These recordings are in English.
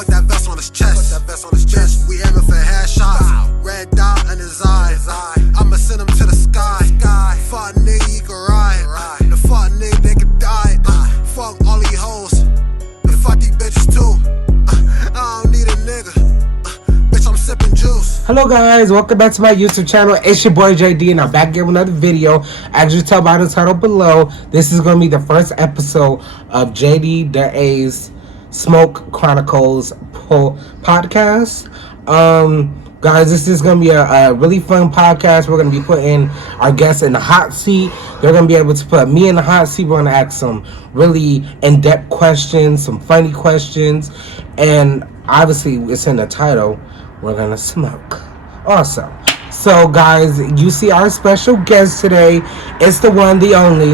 Put that vest on his chest. Bitch, we aiming for headshots. Red dot in his eye. I'ma send him to the sky. Fuck nigga, you can ride. The fuck nigga, they can die. Fuck all these hoes. And fuck these bitches too. I don't need a nigga. Bitch, I'm sipping juice. Hello guys, welcome back to my YouTube channel. It's your boy JD and I'm back here with another video. As you tell by the title below, this is going to be the first episode of JD the A's Smoke Chronicles podcast. Guys, this is going to be a really fun podcast. We're going to be putting our guests in the hot seat. They're going to be able to put me in the hot seat. We're going to ask some really in-depth questions, some funny questions, and obviously it's in the title. We're gonna smoke. Awesome. So guys, you see our special guest today. It's the one, the only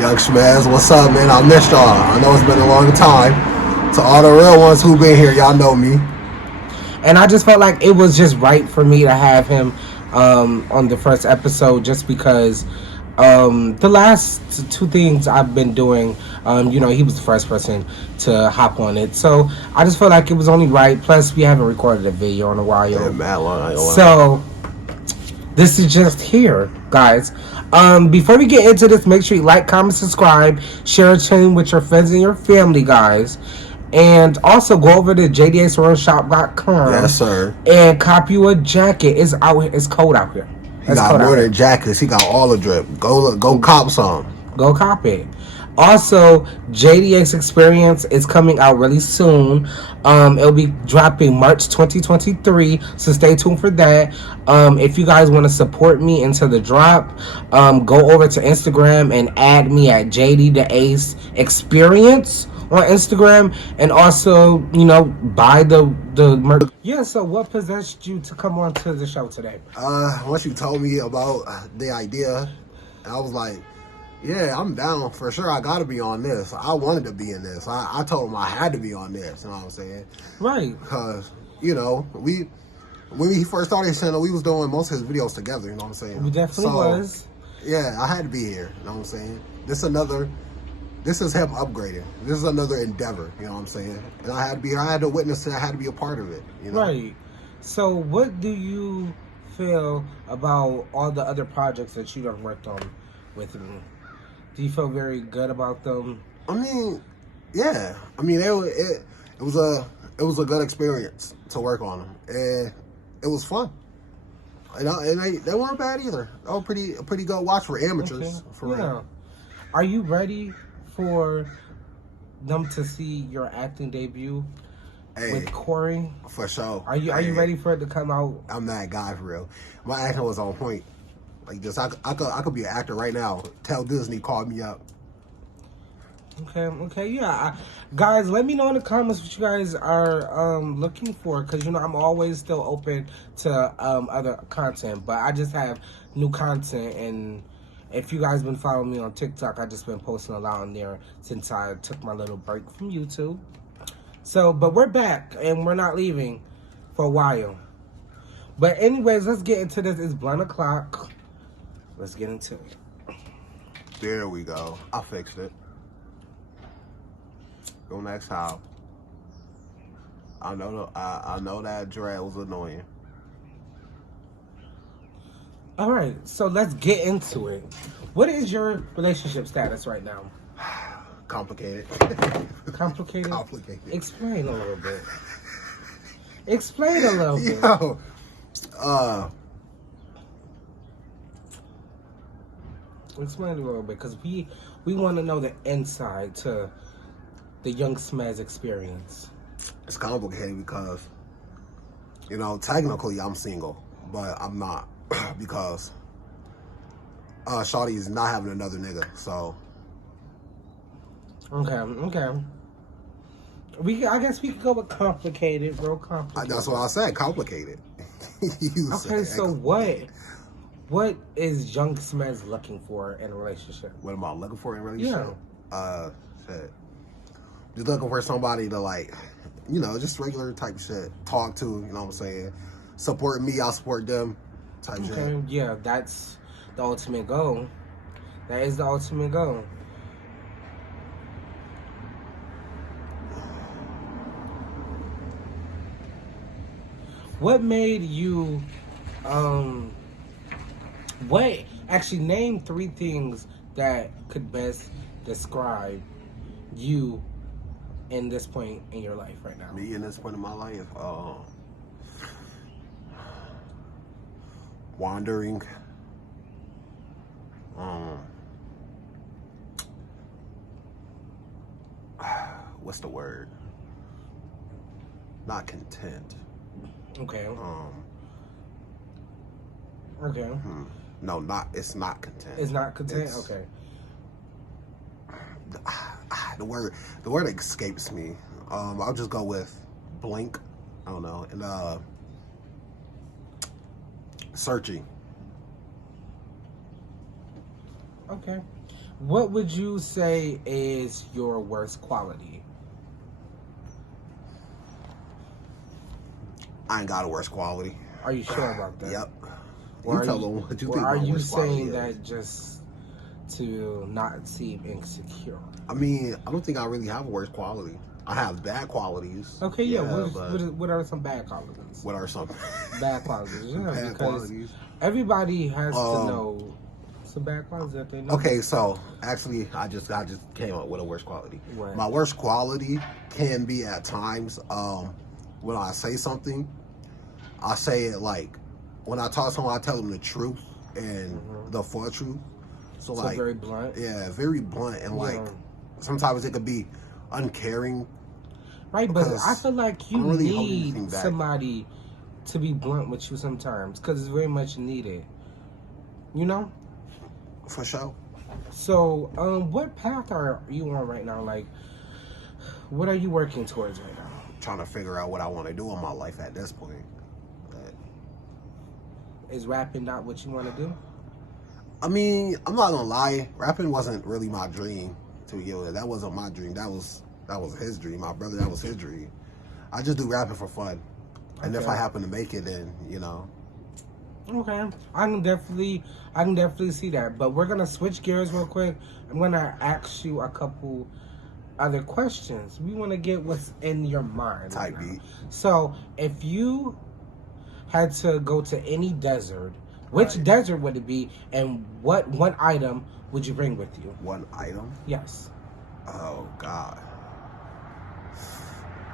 Young Smez, what's up, man? I missed y'all. I know it's been a long time. To all the real ones who been here, y'all know me. And I just felt like it was just right for me to have him on the first episode, just because the last two things I've been doing, he was the first person to hop on it. So I just felt like it was only right. Plus, we haven't recorded a video in a while. Yeah, man, so this is just here, guys. Before we get into this, make sure you like, comment, subscribe, share it with your friends and your family, guys. And also go over to jdasroyalshop.com. Yes, sir. And copy you a jacket. It's out here. It's cold out here. He got more than jackets. He got all the drip. Go cop some. Go cop it. Also, JDX Experience is coming out really soon. It'll be dropping March 2023, so stay tuned for that. If you guys want to support me into the drop, go over to Instagram and add me at JD the Ace Experience on Instagram, and also, buy the merch. Yeah, so what possessed you to come on to the show today? Once you told me about the idea, I was like, yeah, I'm down for sure. I gotta be on this. I wanted to be in this. I told him I had to be on this, you know what I'm saying? Right. Because, when he first started his channel, we was doing most of his videos together, you know what I'm saying? We definitely was. Yeah, I had to be here, you know what I'm saying? This is him upgrading. This is another endeavor, you know what I'm saying? And I had to be here. I had to witness it. I had to be a part of it, Right. So what do you feel about all the other projects that you have worked on with me? Do you feel very good about them? I mean, yeah. I mean, it was a good experience to work on them, and it was fun. And they weren't bad either. They were a pretty good watch for amateurs. For real. Are you ready for them to see your acting debut with Corey? For sure. Are you ready for it to come out? I'm that guy for real. My acting was on point. Like this, I could be an actor right now. Tell Disney, call me up. Okay, yeah. Guys, let me know in the comments what you guys are looking for, because I'm always still open to other content, but I just have new content. And if you guys been following me on TikTok, I just been posting a lot on there since I took my little break from YouTube. So, but we're back and we're not leaving for a while. But anyways, let's get into this. It's blunt o'clock. Let's get into it. There we go. I fixed it. Go next how. I know that dread was annoying. All right, so let's get into it. What is your relationship status right now? Complicated. Complicated? Complicated. Explain a little bit. Explain a little bit. Yo, explain a little bit, because we want to know the inside to the Young Smez experience. It's complicated because, technically I'm single, but I'm not because Shawty is not having another nigga, so. Okay. I guess we could go with complicated, real complicated. That's what I said, complicated. Okay, so what is Young Smez looking for in a relationship? What am I looking for in a relationship? Yeah. Just looking for somebody to just regular type shit. Talk to, you know what I'm saying? Support me, I'll support them type shit. Yeah, that's the ultimate goal. That is the ultimate goal. What made you, name 3 things that could best describe you in this point in your life right now? Me in this point in my life, wandering, what's the word? Not content. Okay. Okay. No, it's not content. It's not content? Okay. The word escapes me. I'll just go with blank. I don't know. And searching. Okay. What would you say is your worst quality? I ain't got a worst quality. Are you sure about that? Yep. Or You tell them what you think. Or are my you worst quality saying is. that just to not seem insecure? I mean, I don't think I really have a worst quality. I have bad qualities. Okay, yeah. but What are some bad qualities? what are some Bad qualities? Yeah, bad because qualities? everybody has to know some bad qualities that they know. Okay, so actually, I just came up with a worst quality. Right. My worst quality can be at times when I say something, I say it like when I talk to someone, I tell them the truth and the full truth. So like very blunt. Yeah, very blunt, and like sometimes it could be uncaring. Right, but I feel like you really hold need anything back. somebody to be blunt with you sometimes because it's very much needed. You know? For sure. So, what path are you on right now? Like, what are you working towards right now? Trying to figure out what I want to do in my life at this point. But, is rapping not what you want to do? I mean, I'm not gonna lie. Rapping wasn't really my dream to begin with. That wasn't my dream. That was his dream. My brother, that was his dream. I just do rapping for fun. And if I happen to make it, then, you know. Okay, I can definitely see that. But we're gonna switch gears real quick. I'm gonna ask you a couple other questions. We want to get what's in your mind. Type beat. So, if you had to go to any desert, which desert would it be, and what one item would you bring with you? One item? Yes. Oh God.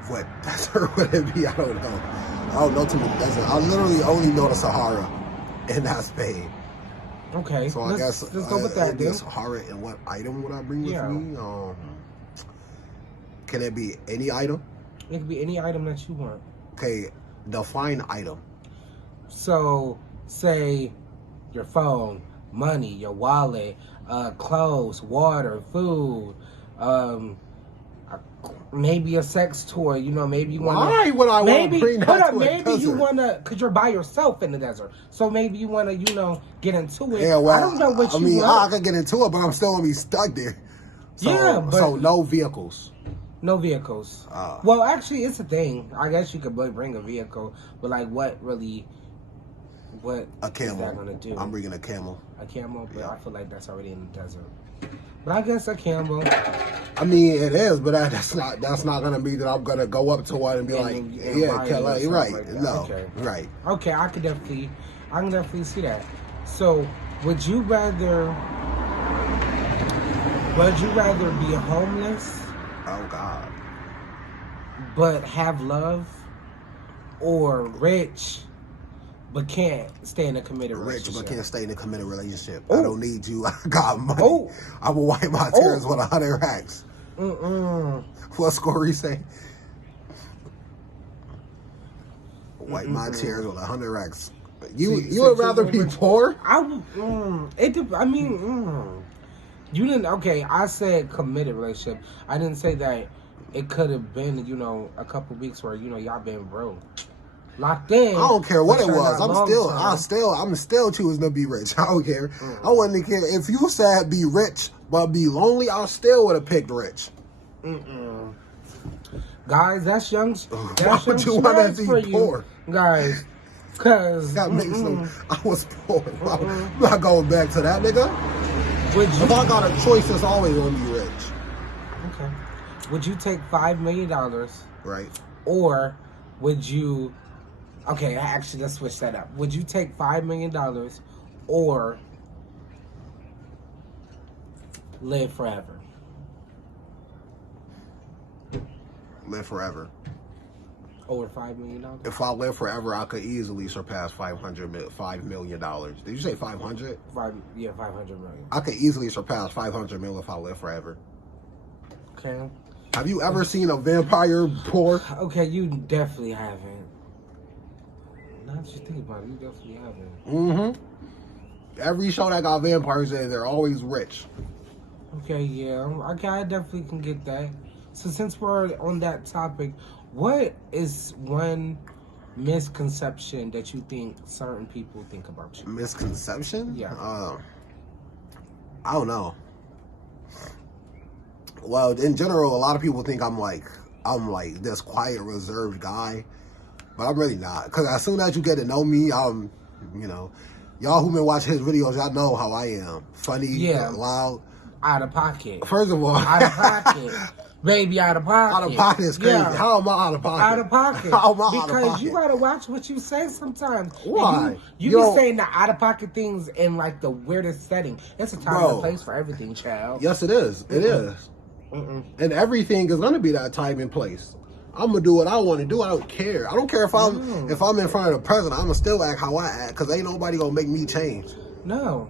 What desert would it be? I don't know. I don't know too many deserts. I literally only know the Sahara, and that's Spain. Okay. So I guess let's go with that, the dude. Sahara, and what item would I bring with Yeah. me? Can it be any item? It could be any item that you want. Okay, define item. So, say your phone, money, your wallet, clothes, water, food, maybe a sex toy. You know, maybe you want. Why would I want to bring that to a maybe desert? you want to, because you're by yourself in the desert. So maybe you want to, you know, get into it. Yeah, well, I don't know what you want. I could get into it, but I'm still gonna be stuck there. So, Yeah, but so no vehicles. No vehicles. Well, actually, it's a thing. I guess you could bring a vehicle, but like, what a camel. is that gonna do? I'm bringing a camel. A camel, but I feel like that's already in the desert. But I guess a camel. I mean, it is, but that's not gonna be that I'm gonna go up to one and be like, right? Like no, okay. right? Okay, I can definitely see that. So, would you rather be homeless? Oh God. But have love, or rich but can't stay in a committed relationship? Rich but can't stay in a committed relationship. Ooh. I don't need you. I got money. Oh. I will wipe my tears with 100 racks. Mm-mm. What Scorey say? Wipe my tears with 100 racks. You would rather be poor? You didn't. Okay, I said committed relationship. I didn't say that it could have been, you know, a couple weeks where, you know, y'all been broke, locked in. I don't care what it was. I'm still choosing to be rich. I don't care. I wouldn't care if you said be rich but be lonely. I still would have picked rich. Guys, that's young. Why would you want to be poor, guys? Cause that makes no. I was poor. I'm not going back to that, nigga. If I got a choice, it's always gonna be rich. Okay. Would you take $5 million? Right. Or would you Okay, actually, let's switch that up. Would you take $5 million or live forever? Live forever. Over $5 million? If I live forever, I could easily surpass $5 million. Did you say 500? 500 million. I could easily surpass 500 mil if I live forever. Okay. Have you ever seen a vampire pour? Okay, you definitely haven't. Now that you think about it, you definitely haven't. Mm-hmm. Every show that got vampires in, they're always rich. Okay, yeah. Okay, I definitely can get that. So since we're on that topic, what is one misconception that you think certain people think about you? Misconception? Yeah. I don't know. Well, in general, a lot of people think I'm like this quiet, reserved guy, but I'm really not. Because as soon as you get to know me, I'm, y'all who been watching his videos, y'all know how I am. Funny, loud, out of pocket. First of all, out of pocket. Baby, out of pocket. Out of pocket is crazy. Yeah. How am I out of pocket? Out of pocket. How am I out of Because pocket? you gotta watch what you say sometimes. Why? You be saying the out of pocket things in like the weirdest setting. It's a time and a place for everything, child. Yes, it is. It is. And everything is gonna be that time and place. I'm gonna do what I want to do. I don't care. I don't care if I'm in front of the president. I'm gonna still act how I act because ain't nobody gonna make me change. No,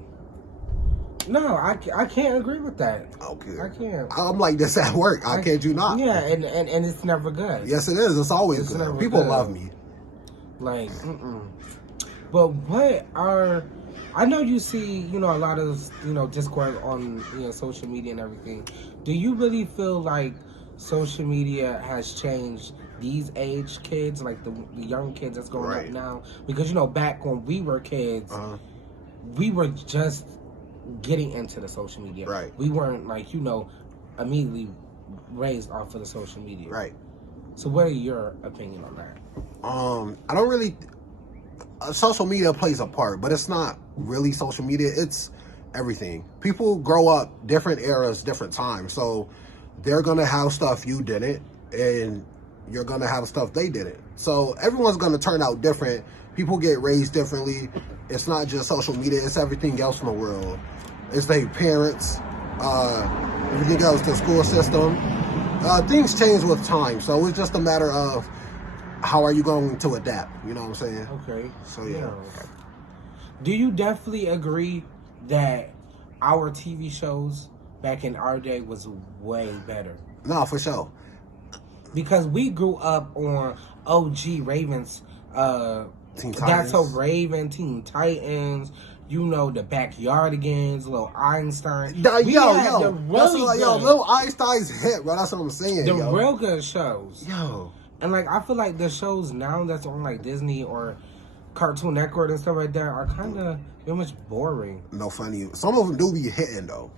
I can't agree with that. Okay, I can't. I'm like this at work. I can't do not. Yeah, and it's never good. Yes, it is. It's always good. People love me. Like, But what are? I know you see, a lot of, discourse on, social media and everything. Do you really feel like social media has changed these age kids, like the young kids that's growing up now? Because, back when we were kids, we were just getting into the social media. Right. We weren't like, immediately raised off of the social media. Right. So what are your opinion on that? I don't really... social media plays a part, but it's not really social media. It's everything. People grow up different eras, different times. So they're going to have stuff you didn't, and you're going to have stuff they didn't. So everyone's going to turn out different. People get raised differently. It's not just social media. It's everything else in the world. It's their parents, everything else, the school system. Things change with time. So it's just a matter of how are you going to adapt? You know what I'm saying? Okay. So, yeah. Do you definitely agree that our TV shows back in our day was way better? No, for sure. Because we grew up on OG Ravens, Teen Titans. That's So Raven, Teen Titans, the Backyardigans, Little Einstein. Little Einstein's hit, bro. That's what I'm saying. The real good shows. Yo. And I feel like the shows now that's on Disney or Cartoon Network and stuff like that are kind of much boring. No funny. Some of them do be hitting though.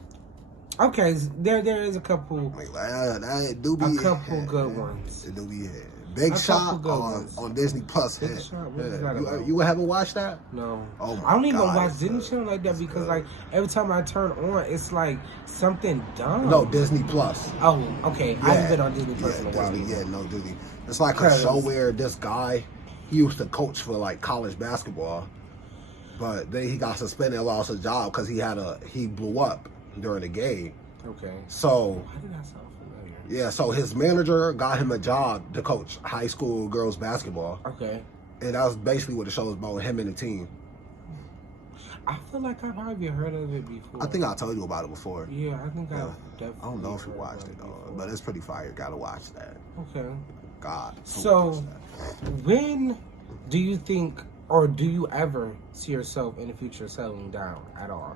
Okay, there is a couple. That do be a couple hitting, good ones. It do be hitting. Big Shot on Disney Plus. Big Shot. What is that about? You haven't watched that? No. Oh my I don't even God, watch Disney channel like that because every time I turn on, it's like something dumb. No, Disney Plus. Oh, okay. I haven't been on Disney Plus in a while. Disney. It's like a show where this guy, he used to coach for college basketball, but then he got suspended and lost his job because he blew up during the game. Okay. So why did that sound familiar? Yeah, so his manager got him a job to coach high school girls basketball. Okay. And that was basically what the show was about, him and the team. I feel like I've probably heard of it before. I think I told you about it before. Yeah, I think I've definitely. I don't know if you watched it though, but it's pretty fire. Gotta watch that. Okay. God. So, when do you think, or do you ever see yourself in the future settling down at all?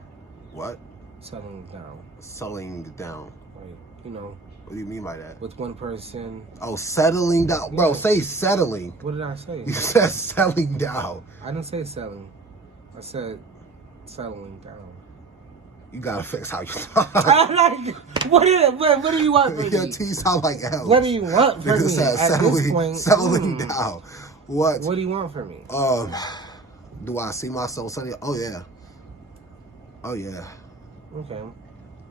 What? Settling down. Settling down. Like, What do you mean by that? With one person. Oh, settling down. Bro, say settling. What did I say? You said settling down. I didn't say selling. I said settling down. You gotta fix how you talk. What do you want from me? Your teeth sound like hell. What do you want from me? Said At this point, settling down. What? What do you want from me? Do I see myself settling? Oh yeah. Oh yeah. Okay.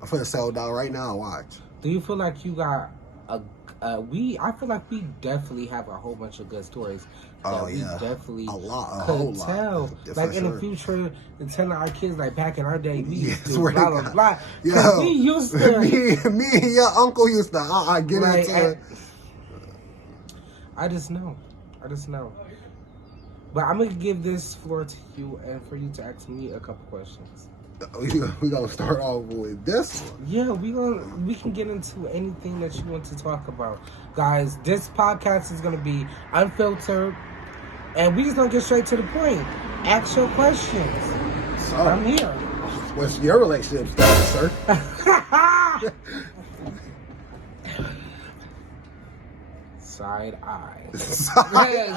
I'm finna settle down right now. Watch. Do you feel like you got I feel like we definitely have a whole bunch of good stories that we definitely a could tell. Yeah, like in sure. the future, and telling our kids like back in our day, we used to swear blah to blah God. blah. Yo, Cause we used to me and your uncle used to get like, into it. I just know. But I'm gonna give this floor to you and for you to ask me a couple questions. We gonna start off with this one. Yeah, we can get into anything that you want to talk about. Guys, this podcast is gonna be unfiltered and we just gonna get straight to the point. Ask your questions. So, I'm here. What's your relationship status, sir? Side eye. Side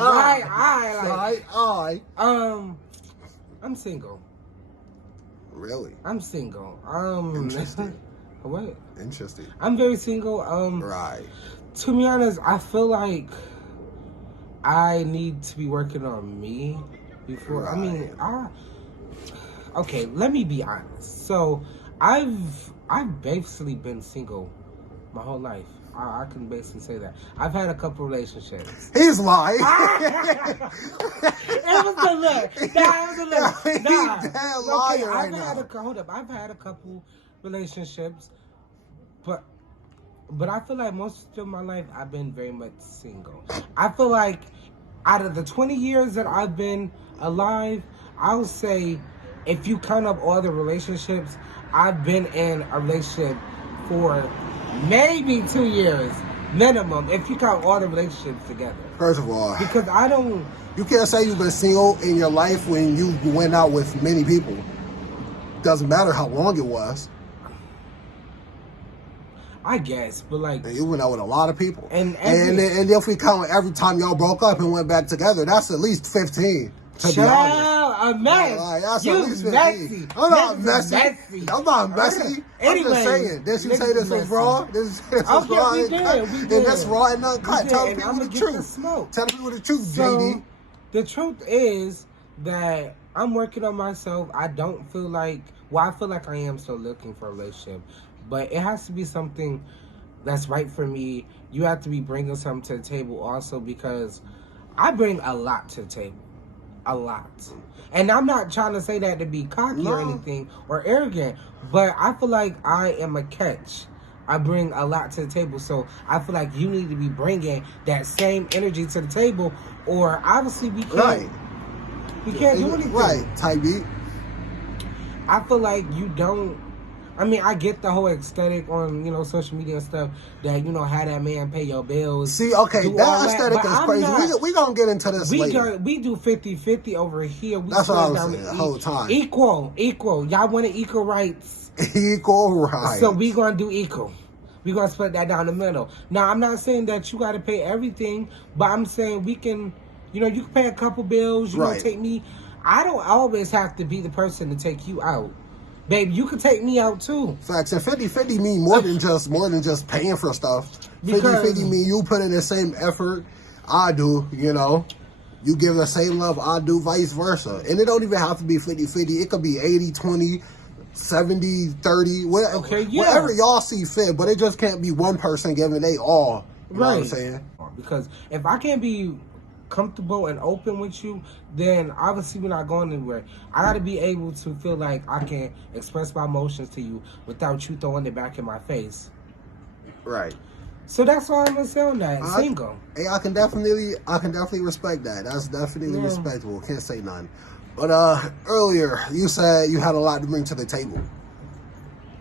eye. I'm single. Really? I'm single. Interesting. What? Interesting. I'm very single. Right. To be honest, I feel like I need to be working on me before. Right. I mean, okay. Let me be honest. So, I've basically been single my whole life. I can basically say that. I've had a couple relationships. He's lying. It was a look. Nah, it was a look. He's Nah. dead lying right now. Hold up. I've had a couple relationships, but I feel like most of my life I've been very much single. I feel like out of the 20 years that I've been alive, I would say if you count up all the relationships, I've been in a relationship for maybe 2 years minimum if you count all the relationships together. First of all, Because you can't say you've been single in your life when you went out with many people. Doesn't matter how long it was. I guess, but like, And you went out with a lot of people. And if we count every time y'all broke up and went back together, that's at least 15. To be honest. a mess. That's You at least 15. messy. I'm not This is messy. I'm not messy. I'm Anyway, just saying. Did you say niggas this was messy. raw? This was Okay, raw we and did, cut. we And did. that's raw and uncut. We Tell did, and people I'ma the get the truth. smoke. Tell people the truth, So, JD. the truth is that I'm working on myself. I don't feel like, I feel like I am still looking for a relationship, but it has to be something that's right for me. You have to be bringing something to the table also, because I bring a lot to the table. A lot. And I'm not trying to say that to be cocky or anything or arrogant, but I feel like I am a catch. I bring a lot to the table, so I feel like you need to be bringing that same energy to the table, or obviously we can't do anything. Right, type beat. I feel like you don't. I mean, I get the whole aesthetic on, social media and stuff that, have that man pay your bills. See, okay, do all that aesthetic but is I'm crazy. not- We gonna get into this later. We do 50-50 over here. That's what I was saying the whole time. Equal. Y'all wanted equal rights. Equal rights. So we gonna do equal. We gonna split that down the middle. Now, I'm not saying that you gotta pay everything, but I'm saying we can, you can pay a couple bills. You Right. gonna take me. I don't always have to be the person to take you out. Babe, you can take me out too. Facts. And 50-50 mean more than just paying for stuff. 50-50 mean you put in the same effort I do, You give the same love I do, vice versa. And it don't even have to be 50-50. It could be 80-20, 70-30, whatever, Okay, yeah. whatever y'all see fit. But it just can't be one person giving they all. You know what I'm Right. saying? Because if I can't be comfortable and open with you, then obviously we're not going anywhere. I got to be able to feel like I can express my emotions to you without you throwing it back in my face. Right. So that's all I'm gonna say on that. Single. Hey, I can definitely respect that. That's definitely respectable. Can't say none. But earlier you said you had a lot to bring to the table.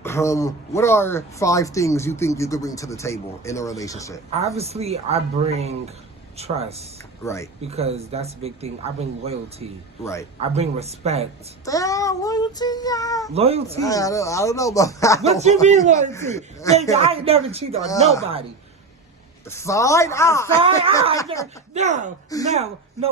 What are 5 things you think you could bring to the table in a relationship? Obviously, I bring trust. Right. Because that's a big thing. I bring loyalty. Right. I bring respect. Damn, loyalty, yeah. Loyalty. I don't know about that. What you mean loyalty? Baby, I ain't never cheated on nobody. Side eye. No,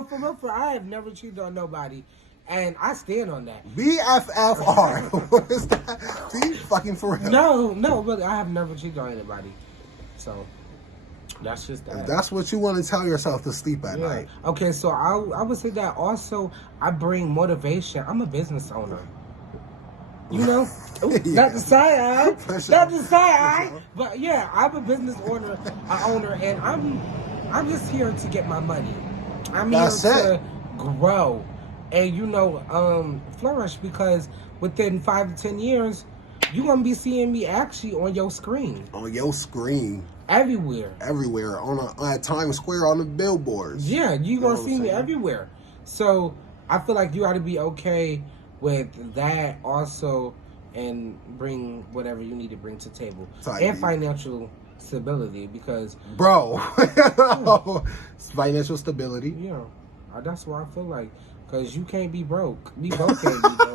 for real, I have never cheated on nobody. And I stand on that. BFFR. What is that? See? Fucking for real. No, really, I have never cheated on anybody. So, that's just that. If that's what you want to tell yourself to sleep at night. Okay, so I would say that also I bring motivation. I'm a business owner. Not the side For eye. sure. Not the side For eye. sure. But yeah, I'm a business owner, and I'm just here to get my money. I'm That's here it. to grow and flourish, because within 5 to 10 years, you're gonna be seeing me actually on your screen. On your screen. Everywhere. Everywhere. At Times Square on the billboards. Yeah, you're know gonna what see I'm me saying? everywhere. So I feel like you ought to be okay with that also, and bring whatever you need to bring to the table. Tight. And financial stability, because Bro. Financial stability. that's what I feel like. Because you can't be broke. We both can't be broke.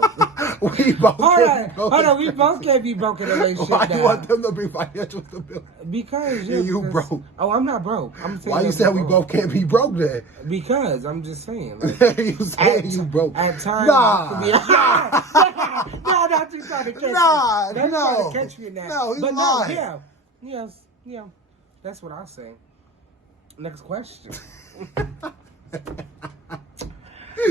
We both can't be broke. Hold on, we both can't be broke in a relationship. Why do you now. want them to be financial stability? Because Yeah, you because- broke. Oh, I'm not broke. I'm saying Why you that said we broke. both can't be broke then? Because I'm just saying. Like, You saying you broke. At times, Nah, it could be, no, not you trying to catch Nah, me. That's no. trying to catch me in that. No, he's but lying. no, yeah. That's what I say. Next question.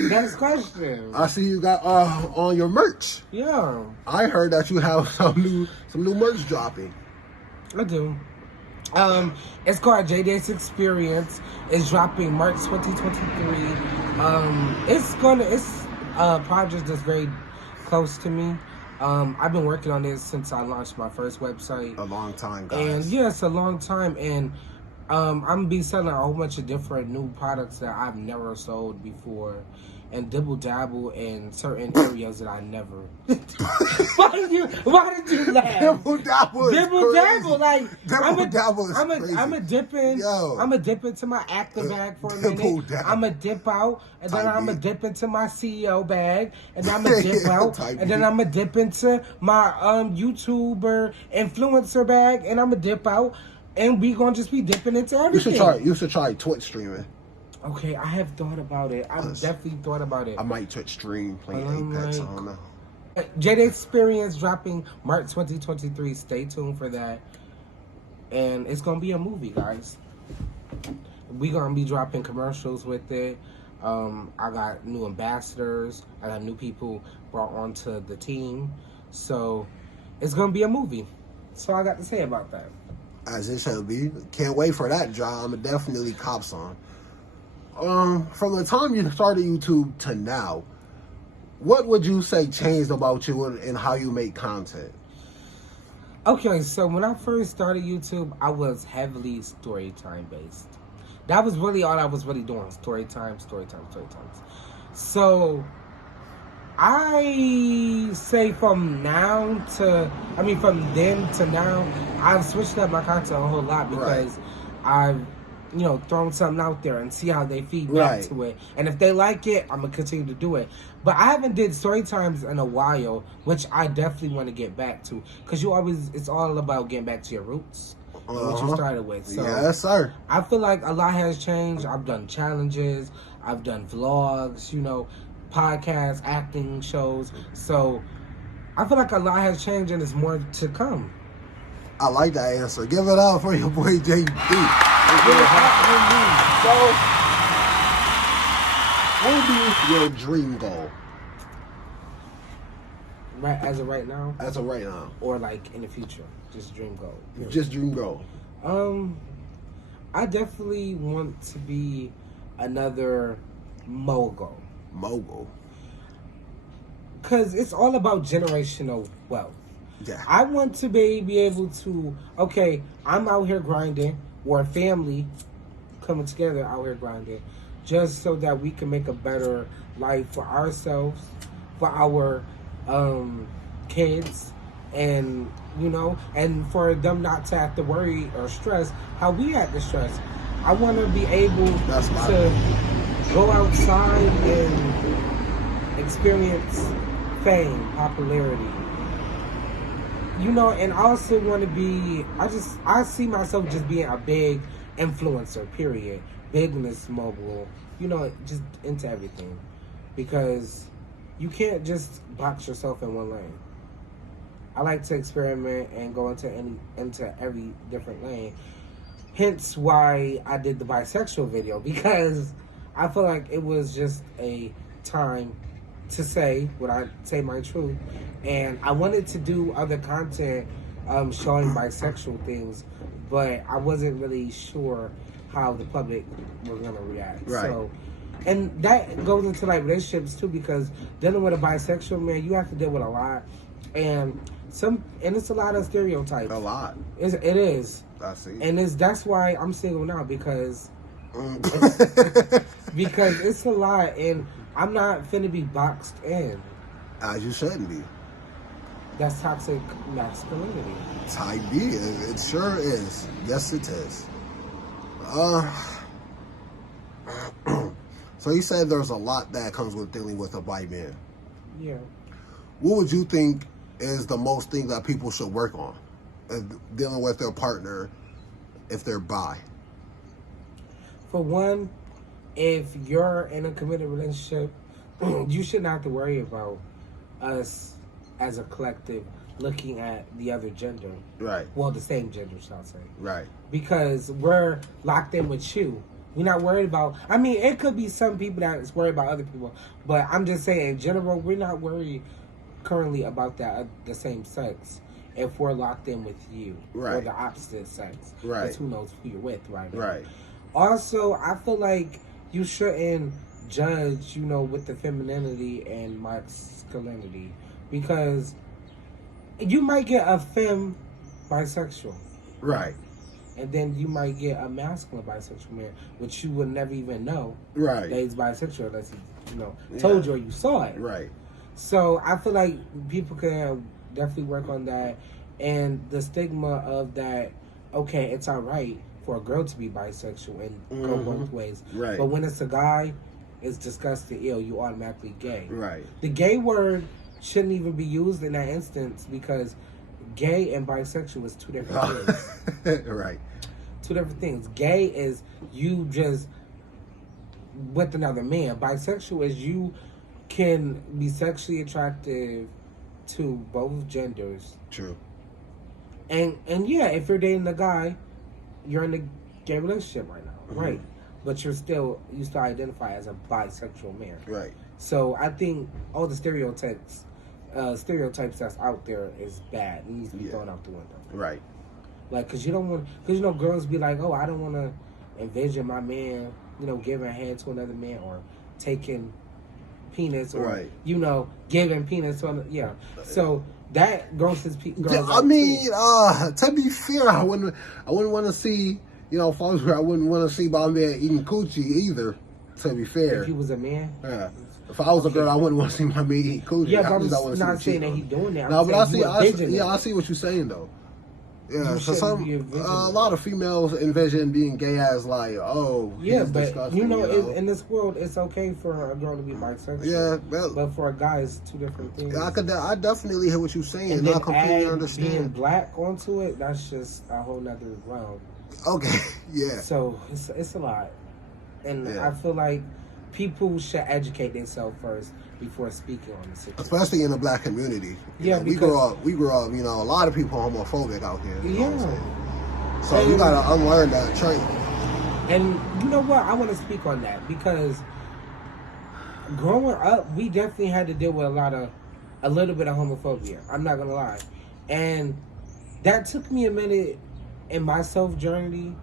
Next question. I see you got on your merch. Yeah, I heard that you have some new merch dropping. I do. It's called JD's Experience. It's dropping March 2023. It's a project that's very close to me. I've been working on this since I launched my first website. A long time, guys. And yeah, it's a long time, and I'm gonna be selling a whole bunch of different new products that I've never sold before, and dibble dabble in certain areas that I never. Why did you laugh? Dibble dabble is Dibble crazy. dabble, like Dibble dabble is crazy. I'm a dip in. Yo. I'm a dip into my actor bag for a Dibble minute. dabble. I'm a dip out, and then Type I'm a beat. dip into my CEO bag, and then I'm a dip out, Type and then beat. I'm a dip into my YouTuber influencer bag, and I'm a dip out, and we gonna just be dipping into everything. You should try Twitch streaming. Okay, I have thought about it. I've definitely thought about it. I might Twitch stream playing Apex. I don't know. JD Experience dropping March 2023. Stay tuned for that. And it's gonna be a movie, guys. We gonna be dropping commercials with it. I got new ambassadors. I got new people brought onto the team. So it's gonna be a movie. That's all I got to say about that. As it should be. Can't wait for that job. I'm definitely cops on. From the time you started YouTube to now, what would you say changed about you and how you make content? Okay, so when I first started YouTube, I was heavily story time based. That was really all I was really doing. Story times. So I say from then to now, I've switched up my content a whole lot because I've thrown something out there and see how they feed back to it. And if they like it, I'm gonna continue to do it. But I haven't did story times in a while, which I definitely want to get back to, because it's all about getting back to your roots. What you started with. So yes, sir. I feel like a lot has changed. I've done challenges, I've done vlogs, podcasts, acting shows. So I feel like a lot has changed and there's more to come. I like that answer. Give it up for your boy JD. So, what would be your dream goal? Right, as of right now? As of right now. Or like in the future? Just dream goal. Just dream goal. I definitely want to be another mogul. Mogul. Because it's all about generational wealth. Yeah. I want to be able to, okay, I'm out here grinding, or a family coming together out here grinding, just so that we can make a better life for ourselves, for our kids, and and for them not to have to worry or stress how we had to stress. I want to be able to go outside and experience fame, popularity, and I also want to be, I see myself just being a big influencer, period. Business mogul, just into everything. Because you can't just box yourself in one lane. I like to experiment and go into every different lane. Hence why I did the bisexual video, because I feel like it was just a time to say what I say my truth, and I wanted to do other content showing bisexual things, but I wasn't really sure how the public were gonna react. Right. So, and that goes into like relationships too, because dealing with a bisexual man, you have to deal with a lot, and it's a lot of stereotypes. A lot. It is. I see. And that's why I'm single now, because Mm. because it's a lot, and I'm not finna be boxed in. As you shouldn't be. That's toxic masculinity. Type B. It sure is. Yes, it is. So you said there's a lot that comes with dealing with a bi man. Yeah. What would you think is the most thing that people should work on dealing with their partner if they're bi? For one, if you're in a committed relationship, you shouldn't have to worry about us as a collective looking at the other gender. Right. Well, the same gender, shall I say. Right. Because we're locked in with you. We're not worried about... I mean, it could be some people that's worried about other people, but I'm just saying, in general, we're not worried currently about the same sex if we're locked in with you. Right. Or the opposite sex. Right. Because who knows who you're with right now. Right. Also, I feel like you shouldn't judge, with the femininity and masculinity, because you might get a femme bisexual. Right. And then you might get a masculine bisexual man, which you would never even know Right. that he's bisexual unless he, told you or you saw it. Right. So I feel like people can definitely work on that, and the stigma of that. Okay, it's all right for a girl to be bisexual and go both ways. Right. But when it's a guy, it's disgusting. Ill. You automatically gay. Right. The gay word shouldn't even be used in that instance, because gay and bisexual is two different things. Right. Two different things. Gay is you just with another man. Bisexual is you can be sexually attractive to both genders. True. And yeah, if you're dating a guy, you're in a gay relationship right now, right? But you still identify as a bisexual man, Right. So I think all the stereotypes that's out there is bad. It needs to be thrown out the window. Right. Like, cause girls be like, oh, I don't want to envision my man, giving a hand to another man or taking penis or giving penis to another. So that grosses girls out I mean, too. To be fair, I wouldn't want to see, folks where I wouldn't want to see my man eating coochie either. To be fair, if he was a man, yeah. If I was a girl, I wouldn't want to see my man eat coochie. Yeah, but I'm not saying that he's doing that. No, but I see what you're saying though. Yeah, so a lot of females envision being gay as like, oh, yeah, but disgusting, in this world, it's okay for a girl to be bisexual. Yeah, but for a guy, it's two different things. I definitely hear what you're saying, and I completely understand. Being black onto it, that's just a whole nother realm. Okay, yeah. So it's a lot, and I feel like people should educate themselves first before speaking on the situation. Especially in the black community. Yeah, we grew up, a lot of people are homophobic out here. You know what I'm saying? So and you gotta unlearn that trait. And you know what? I want to speak on that, because growing up, we definitely had to deal with a little bit of homophobia. I'm not gonna lie. And that took me a minute in my self journey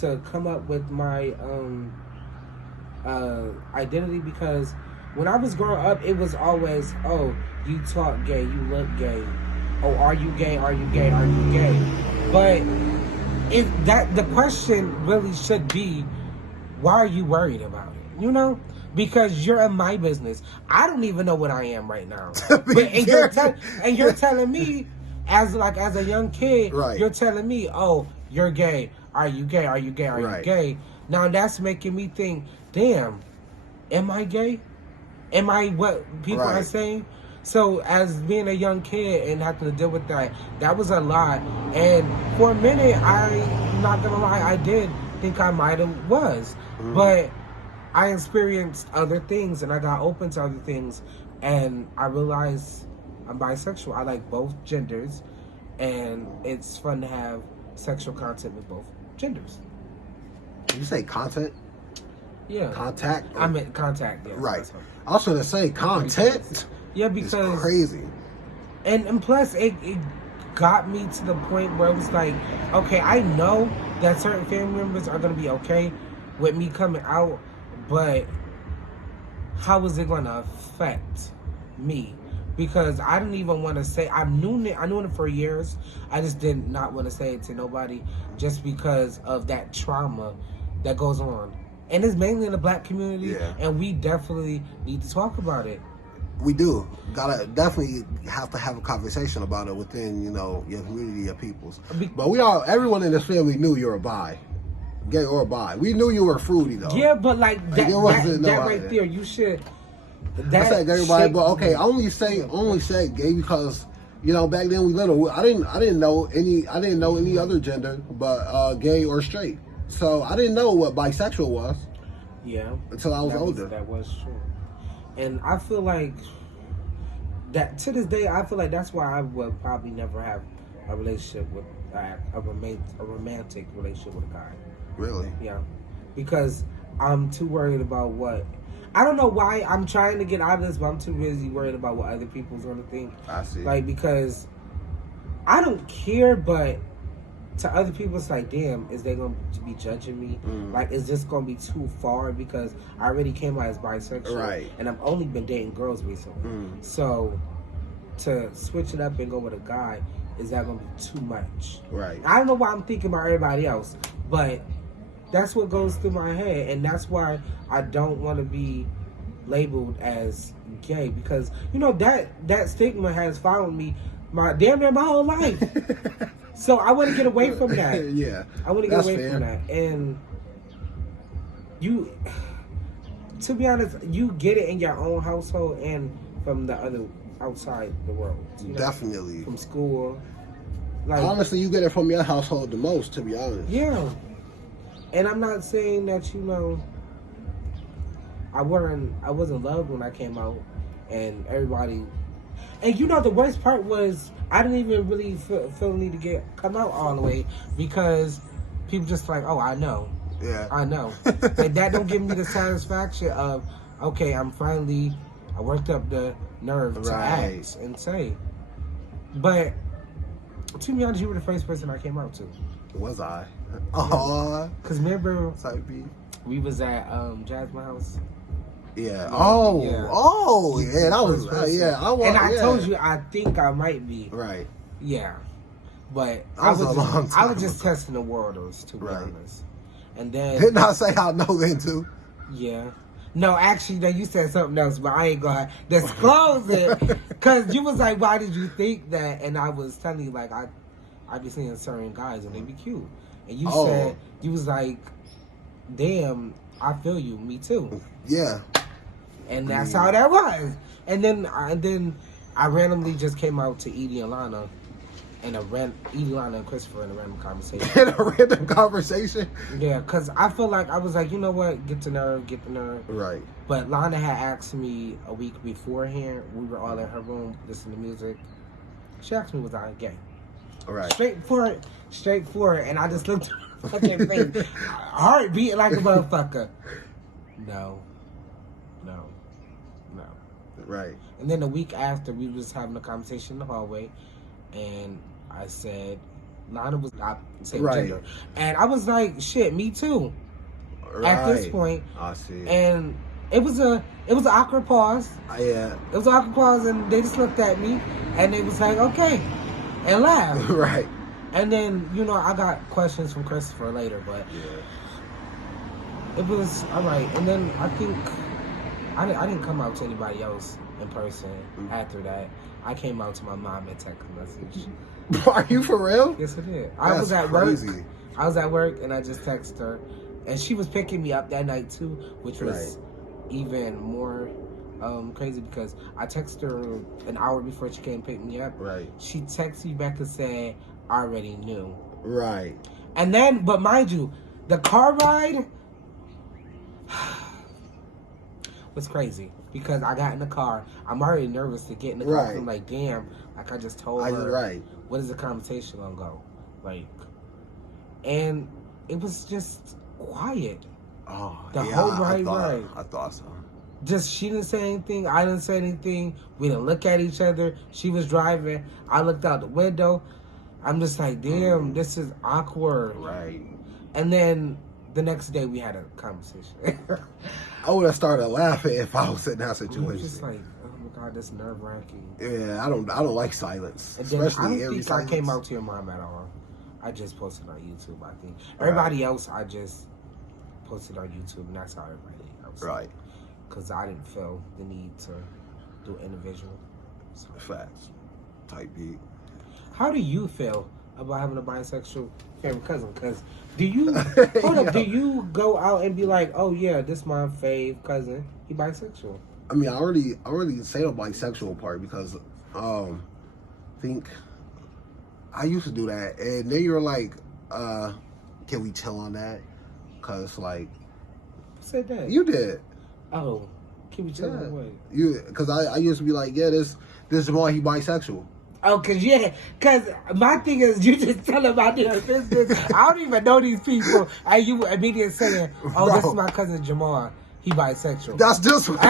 to come up with my identity, because when I was growing up, it was always, oh, you talk gay, you look gay. Oh, are you gay? Are you gay? Are you gay? But the question really should be, why are you worried about it? Because you're in my business. I don't even know what I am right now. And you're telling me, as a young kid, right. You're telling me, oh, you're gay. Are you gay? Are you gay? Are you gay? Now that's making me think, damn, am I gay? Am I what people are saying? So as being a young kid and having to deal with that was a lot. And for a minute, I'm not gonna lie, I did think I might have was. But I experienced other things and I got open to other things, and I realized I'm bisexual. I like both genders, and it's fun to have sexual content with both genders. Did you say content? Yeah. Contact. I meant contact. Yeah. Right. I was gonna say content. Yeah, It's because crazy. and plus it got me to the point where it was like, okay, I know that certain family members are gonna be okay with me coming out, but how is it gonna affect me? Because I didn't even want to say, I knew it for years. I just did not want to say it to nobody, just because of that trauma that goes on, and it's mainly in the Black community. Yeah. And we definitely need to talk about it. We do. Gotta definitely have to have a conversation about it within, your community of peoples. But everyone in this family knew you were bi. Gay or bi. We knew you were fruity though. Yeah, but like that right there, you should. I said everybody, but okay, I only say gay because back then we little. I didn't know any other gender but gay or straight. So I didn't know what bisexual was. Yeah. Until I was older. That was true. And I feel like that to this day, I feel like that's why I will probably never have a relationship with a romantic relationship with a guy. Really? Yeah, because I'm too worried about what. I don't know why I'm trying to get out of this, but I'm too busy worried about what other people's gonna think. I see. Like, because I don't care, but to other people, it's like, damn, is they gonna be judging me? Like, is this gonna be too far? Because I already came out as bisexual, right? And I've only been dating girls recently. So to switch it up and go with a guy, is that gonna be too much? Right. I don't know why I'm thinking about everybody else, but that's what goes through my head, and that's why I don't want to be labeled as gay, because that stigma has followed me my whole life. So I want to get away from that. Yeah, I want to get away from that. And you, to be honest, you get it in your own household and from the other outside the world. Definitely from school. Like, honestly, you get it from your household the most, to be honest. Yeah. And I'm not saying that, I wasn't loved when I came out, and everybody, and the worst part was I didn't even really feel the need to come out all the way, because people just like, oh, I know. Yeah. I know. And that don't give me the satisfaction of, okay, I worked up the nerve to ask and say. But to be honest, you were the first person I came out to. Was I? Oh, because remember, we was at Jasmine House. Yeah. Yeah. Yeah. That was. And I told you, I think I might be. Right. Yeah. But I was just testing the waters, to be honest. And then didn't I say I know then too? Yeah. No, actually, you said something else, but I ain't gonna disclose it, because you was like, "Why did you think that?" And I was telling you, like, I be seeing certain guys and they be cute. And you said, you was like, damn, I feel you, me too. Yeah. And that's how that was. And then I randomly just came out to Edie and Lana, and Christopher in a random conversation. In a random conversation? Yeah, because I feel like, I was like, you know what, get the nerve. Right. But Lana had asked me a week beforehand, we were all in her room listening to music. She asked me, was I gay? Right. Straightforward, and I just looked at her fucking face, heart beating like a motherfucker. No. Right. And then a week after, we was having a conversation in the hallway, and I said, Lana was not same gender, and I was like, shit, me too. Right. At this point, I see. And it was an awkward pause. Yeah. It was an awkward pause, and they just looked at me, and they was like, okay. And laugh. Right. And then, I got questions from Christopher later, but it was all right. And then I think I didn't come out to anybody else in person after that. I came out to my mom in text message. Are you for real? Yes, I did. I was at work, and I just texted her, and she was picking me up that night too, which was even more crazy, because I texted her an hour before she came pick me up. Right. She texted me back and said, I already knew. Right. And then, but mind you, the car ride was crazy, because I got in the car. I'm already nervous to get in the car. Right. I'm like, damn, like I just told her, what is the conversation gonna go? Like, and it was just quiet. Oh, The yeah, whole ride. I thought so. Just she didn't say anything. I didn't say anything. We didn't look at each other. She was driving. I looked out the window. I'm just like, damn, this is awkward. Right. And then the next day we had a conversation. I would have started laughing if I was in that situation. I'm just like, oh my god, that's nerve wracking. Yeah, I don't like silence, And then especially I don't eerie think silence. I came out to your mom at all. I just posted on YouTube. I think everybody else I just posted on YouTube, and that's how everybody else. Right. Because I didn't feel the need to do individual. So. Facts. Type beat. How do you feel about having a bisexual favorite cousin? Because do you hold up? Do you go out and be like, oh yeah, this my fave cousin, he bisexual? I mean, I already say the bisexual part because think I used to do that, and then you're like, can we chill on that? Cause like, Who said that? you did. Oh, can we chill away? Because I used to be like, yeah, this Jamal, he bisexual. Oh, cause my thing is you just tell them I did a business. I don't even know these people, and you immediately saying, "Oh, Bro. this is my cousin Jamal. He bisexual." That's just what you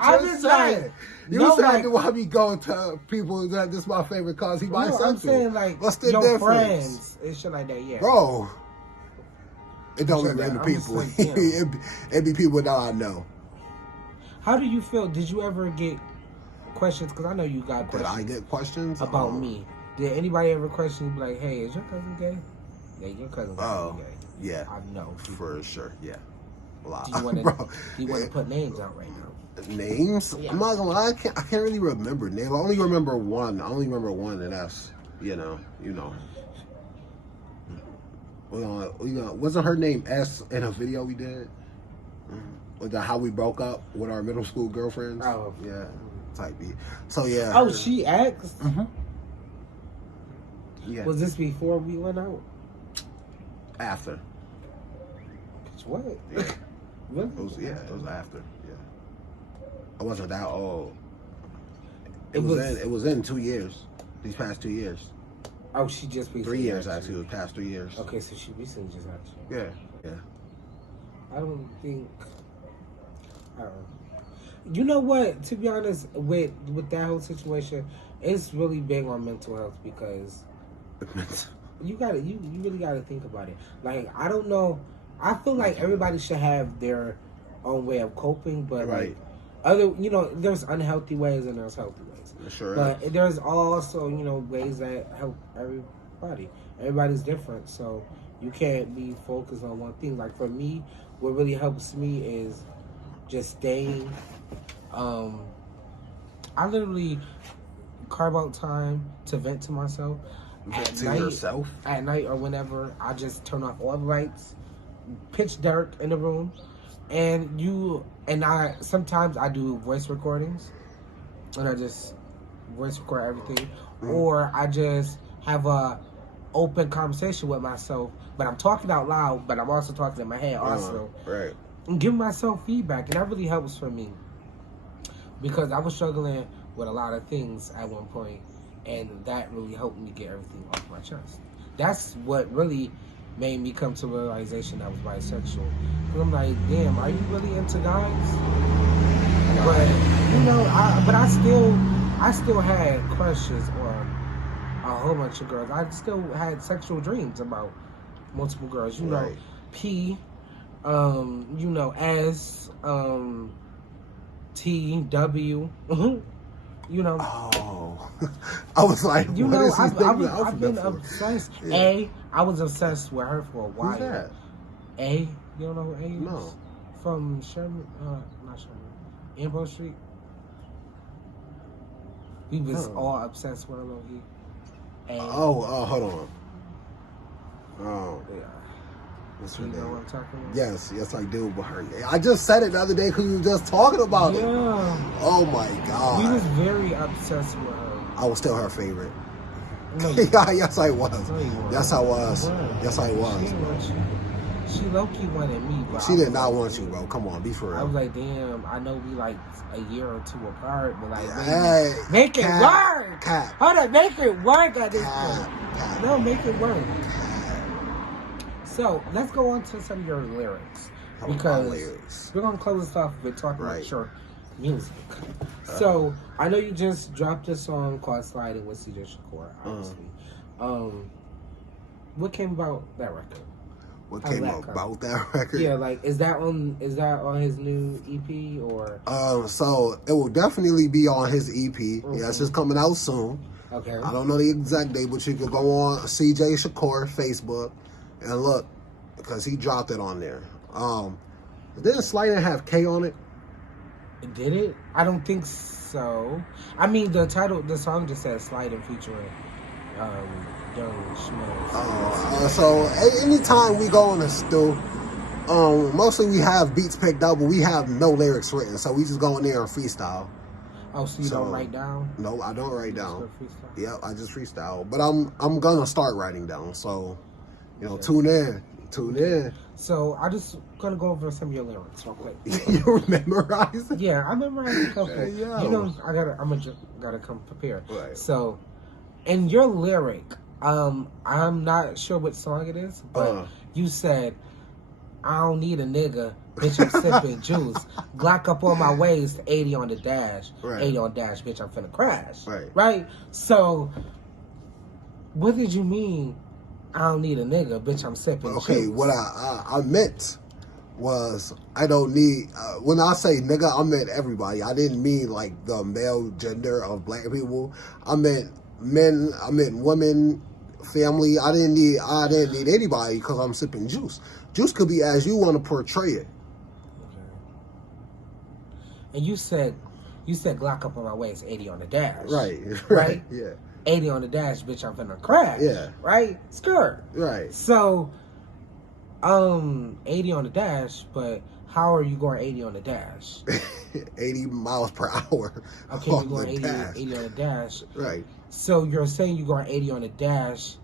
I just was said. like, You no, said like- why me go to people that this is my favorite cause he bisexual. No, I'm saying like what's the your difference, friends and shit like that. Yeah, bro? It don't Shit, even man, the I'm just people. like, damn. it be people that I know. How do you feel? Did you ever get questions? Because I know you got Did questions I get questions about me. Did anybody ever question you? Be like, hey, is your cousin gay? Yeah, your cousin Oh, gay. yeah, I know. for sure. Yeah, a lot. Do you want Bro, to put names out right now? names? Yeah. I'm not gonna lie. I can't really remember names. I only remember one. And that's you know. Wasn't her name S in a video we did? With the how we broke up with our middle school girlfriends. Oh. Yeah, type B. So yeah. Oh, she asked. Mm-hmm. Yeah. Was this before we went out? After? What? Yeah. Really? It was after. Yeah. I wasn't that old. It was- It was in 2 years. These past 2 years. Oh, she just 3 years actually. The past 3 years. Okay, so she recently just asked you. Yeah. I don't think. I don't know. You know what? To be honest, with that whole situation, it's really big on mental health because you really gotta think about it. Like, I don't know. I feel like everybody should have their own way of coping, but Right. like there's unhealthy ways and there's healthy ways. Sure. But there's also, ways that help everybody. Everybody's different, so you can't be focused on one thing. Like for me, what really helps me is just staying. I literally carve out time to vent to myself. Yourself? At night or whenever, I just turn off all the lights, pitch dark in the room, and I sometimes I do voice recordings, and I just voice record everything, or I just have a open conversation with myself, but I'm talking out loud, but I'm also talking in my head also, Right. and giving myself feedback, and that really helps for me because I was struggling with a lot of things at one point, and that really helped me get everything off my chest. That's what really made me come to the realization I was bisexual. And I'm like, damn, are you really into guys? But I still had crushes on a whole bunch of girls. I still had sexual dreams about multiple girls. Right. P, S, T, W. Oh, I was like, what is he I've thinking been for? obsessed. Yeah. I was obsessed with her for a while. Who's that? A, you don't know who A is? No. From Sherman, not Sherman, Ambrose Street. We was all obsessed with her, Loki. Oh, hold on. Oh, Yeah. what's her You know name? what I'm talking about? Yes, I do. But her, I just said it the other day because we were just talking about it. Yeah. Oh my god. We was very obsessed with her. I was still her favorite. No, you Yes, I was. No, you weren't. Yes, I was. You weren't. Yes, I She was. didn't want you. She low-key wanted me, but She I did was not like, want you, bro. Come on, be for I real. was like, damn, I know we like a year or two apart, but like, Hey, make it cap, work. cap. Hold on, make it work at this Cap, point. cap. No, make it work. So let's go on to some of your lyrics because we're gonna close this off with talking about your music. So I know you just dropped a song called "Sliding" with CJ Shakur, obviously. What came about that record? What came about that record? Yeah, like is that on his new EP or? So it will definitely be on his EP. Yeah, it's just coming out soon. Okay. I don't know the exact date, but you can go on CJ Shakur Facebook and look because he dropped it on there. Didn't Sliding have K on it? Did it? I don't think so. I mean, the song just says "Sliding" featuring young Smez. So anytime we go on a stew, mostly we have beats picked up, but we have no lyrics written, so we just go in there and freestyle. Oh, so you don't write down? No, I don't write down. Yeah, I just freestyle. But I'm gonna start writing down. So, tune in. So I just gonna go over some of your lyrics real quick. You memorize it? Yeah, I memorize a couple. Yeah. I'm gotta come prepared. Right. So, in your lyric, I'm not sure what song it is, but you said, "I don't need a nigga, bitch. I'm sipping juice. Glock up on my waist, 80 on the dash, 80 on dash, bitch. I'm finna crash." Right. So, what did you mean? I don't need a nigga, bitch. I'm sipping juice. Okay, what I meant was I don't need. When I say nigga, I meant everybody. I didn't mean like the male gender of black people. I meant men. I meant women. Family. I didn't need anybody because I'm sipping juice. Juice could be as you want to portray it. Okay. And you said Glock up on my waist, 80 on the dash. Right. Yeah. 80 on the dash, bitch. I'm finna crash. Yeah. Right. Skirt. Right. So, 80 on the dash, but how are you going 80 on the dash? 80 miles per hour. Okay, you're going 80 on the dash. Right. So you're saying you're going 80 on the dash.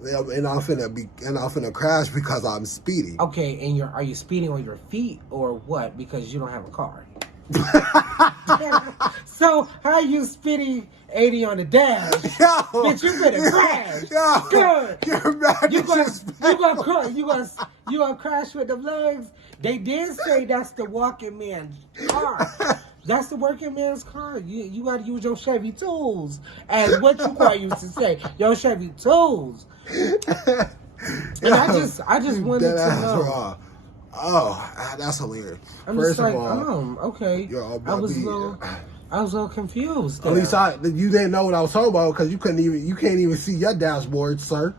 And I'm finna crash because I'm speeding. Okay, and are you speeding on your feet or what? Because you don't have a car. So how are you speeding 80 on the dash? Bitch, you finna crash. Good. You gonna crash with the legs? They did say that's the walking man's car. That's the working man's car. You gotta use your Chevy tools, as what you car used to say. Your Chevy tools. And I just wanted to know. Oh, that's hilarious. I'm First just like, of all, okay. I was a little confused. At least you didn't know what I was talking about because you can't even see your dashboard, sir.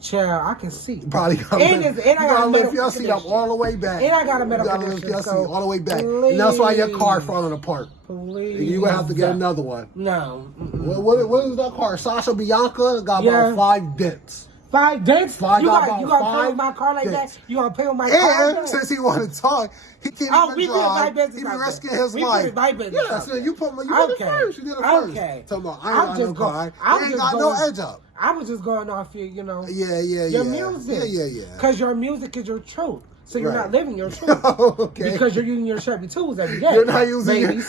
Child, I can see. You probably gotta lift your seat up all the way back. And I got a medical condition. You gotta lift your seat so all the way back. Please, and that's why your car falling apart. Please. You're gonna have to get another one. No. What is that car? Sasha Bianca got about 5 dents. 5 dents? You gonna play with my car like dents. that? You gonna play with my car? And since he want to talk, he can't even drive. He be risking his life. Yeah, so you did it first. You did it first. Okay. Talking about, I ain't got no car. I ain't got no edge up. I was just going off your, your music. Yeah. Because your music is your truth. So you're not living your truth. Okay. Because you're using your Chevy tools every day. You're not living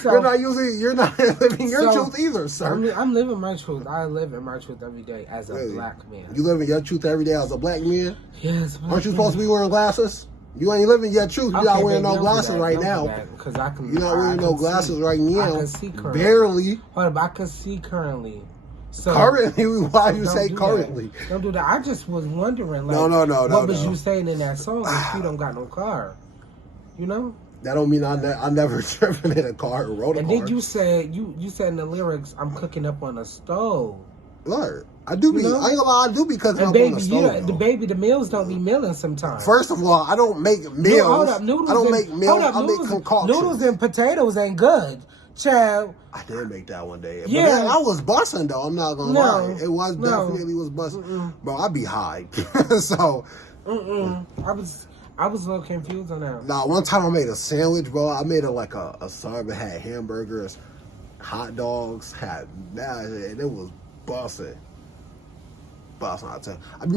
your truth either, sir. I'm living my truth. I live in my truth every day as a black man. You living your truth every day as a black man? Yes. Aren't you supposed to be wearing glasses? You ain't living your truth. You're not wearing no glasses right now. You're not wearing no glasses right now. I can see currently. Barely. Hold up, I can see currently. So, currently? Why do you say currently? Don't do that. I just was wondering, like, no. What was you saying in that song if you don't got no car? You know? That don't mean I never driven in a car or rode a car. And then you said in the lyrics, I'm cooking up on a stove. Lord, I do be. I ain't gonna lie, I do be cooking up on the stove. The meals don't be milling sometimes. First of all, I don't make meals. Hold up, noodles. I don't make meals. I make concoctions. Noodles and potatoes ain't good, child. I did make that one day. Yeah, but man, I was busting though. I'm not gonna lie. It was definitely was busting. Bro, I be high, so. I was a little confused on that. Nah, one time I made a sandwich, bro. I made it like a sub. It had hamburgers, hot dogs, and it was busting. Busting, I tell you. I be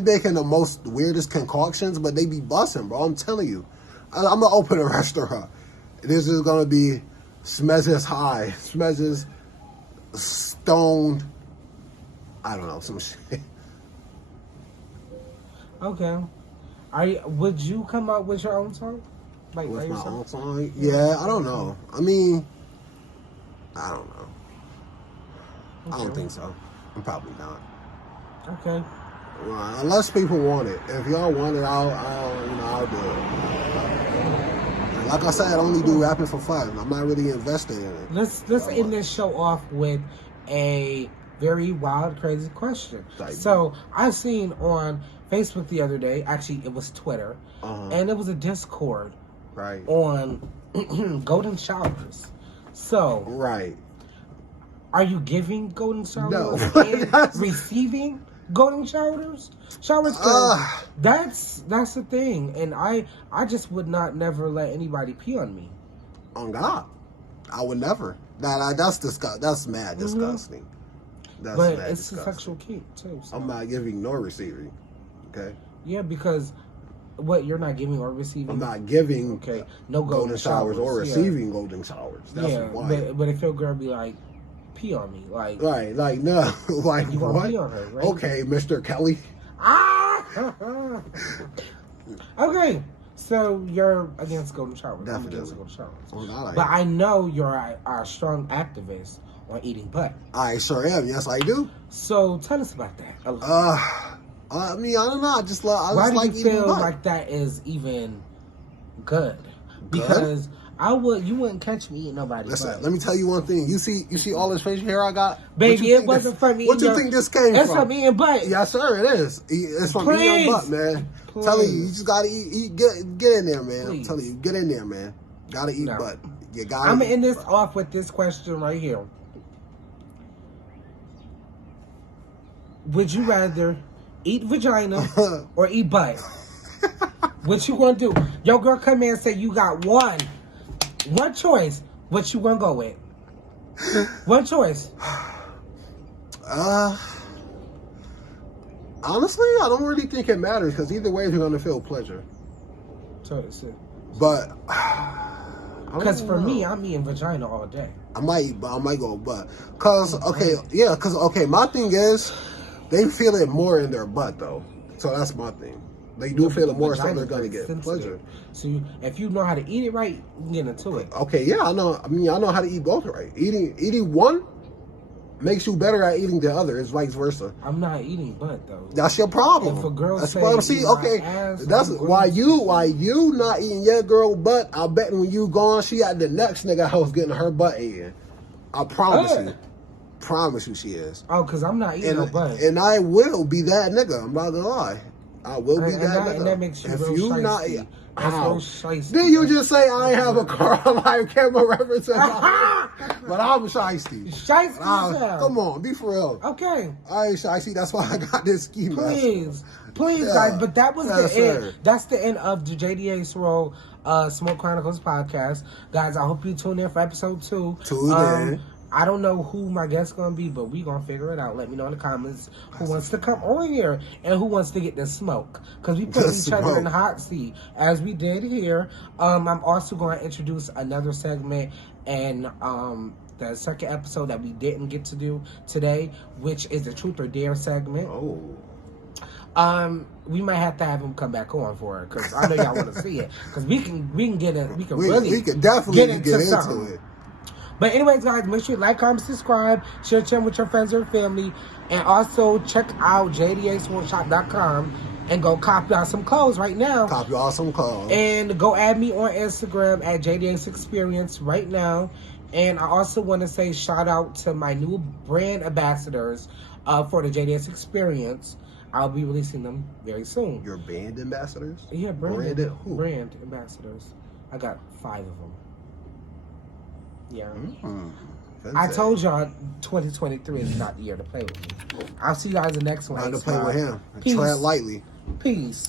making the most weirdest concoctions, but they be busting, bro. I'm telling you. I'm gonna open a restaurant. This is gonna be Smez's high, Smez's stoned. I don't know, some shit. Okay. Would you come out with your own song? Like With by my yourself? own song? Yeah, I don't know. I mean, I don't know. I don't Okay. think so. I'm probably not. Okay. Well, unless people want it. If y'all want it, I'll do it. And like I said, I only do rapping for fun. I'm not really invested in it. Let's end this show off with a very wild, crazy question. So I seen on Facebook the other day, actually it was Twitter, and it was a Discord on golden showers. So are you giving golden showers No. and receiving golden showers? That's the thing, and I just would not never let anybody pee on me. On God, I would never. That's disgusting. That's mad disgusting. That's but mad it's disgusting. a sexual kink too. So. I'm not giving nor receiving. Okay. Yeah, because you're not giving or receiving. I'm not giving. Okay, no golden showers or receiving golden showers. That's why. But if your girl be like, pee on me, like like no, like you what? want to pee on her, right? Okay, Mr. Kelly. Okay, so you're against golden showers. Definitely. I'm against golden showers. Oh, but I know you're a strong activist on eating butt. I sure am. Yes, I do. So tell us about that. I mean, I don't know. I just like Why do you eating feel butt. like that is even good? Because you wouldn't catch me eating nobody's Listen, butt. let me tell you one thing. You see all this facial hair I got? Baby, it wasn't from me. What you think this came It's from? from eating butt. Yes, sir, it is. It's from eating your butt, man. I'm telling you, you just gotta eat. Get in there, man. I'm telling you, get in there, man. Gotta eat butt. You gotta. I'm gonna end this off with this question right here. Would you rather eat vagina or eat butt? What you gonna do? Your girl come in and say you got one choice. What you gonna go with? One choice. Honestly, I don't really think it matters because either way, you're gonna feel pleasure. But because for me, I'm eating vagina all day. I might go butt. Cause my thing is, they feel it more in their butt though. So that's my thing. They do feel it more, so they're gonna get pleasure. So if you know how to eat it right, you can get into it. Okay, yeah, I know. I mean, I know how to eat both right. Eating one makes you better at eating the other. It's vice versa. I'm not eating butt though. That's your problem. If a girl that's say, what I'm saying. Okay, that's why you not eating your girl butt. I bet when you gone, she at the next nigga house getting her butt eaten. I promise you. Promise you, she is. Oh, because I'm not eating her butt. And I will be that nigga. I'm not gonna lie. I will be that nigga. And that makes you if real you shiesty. not. Real shiesty. Then you just say I have a car live camera reference, but I'm shiesty. Shiesty yourself. Come on, be for real. Okay. I ain't shiesty. That's why I got this ski mask. Please, guys. But that was the end. That's the end of the JDA Swirl Smoke Chronicles podcast, guys. I hope you tune in for episode 2. Tune in. I don't know who my guest's gonna be, but we gonna figure it out. Let me know in the comments who wants to come on here and who wants to get the smoke. Because we put each other in the hot seat, as we did here. I'm also going to introduce another segment and the second episode that we didn't get to do today, which is the Truth or Dare segment. We might have to have him come back on for it because I know y'all want to see it. Because we can definitely get into it. But anyways, guys, make sure you like, comment, subscribe, share with your friends or family, and also check out jdaswirlshop.com and go cop y'all some clothes right now. Cop y'all some clothes. And go add me on Instagram at JDASExperience right now. And I also want to say shout out to my new brand ambassadors for the JDS Experience. I'll be releasing them very soon. Your band ambassadors? Yeah, brand ambassadors. I got 5 of them. Yeah. I told y'all 2023 is not the year to play with me. I'll see you guys in the next one. Time to play with him. Peace. Tread lightly. Peace.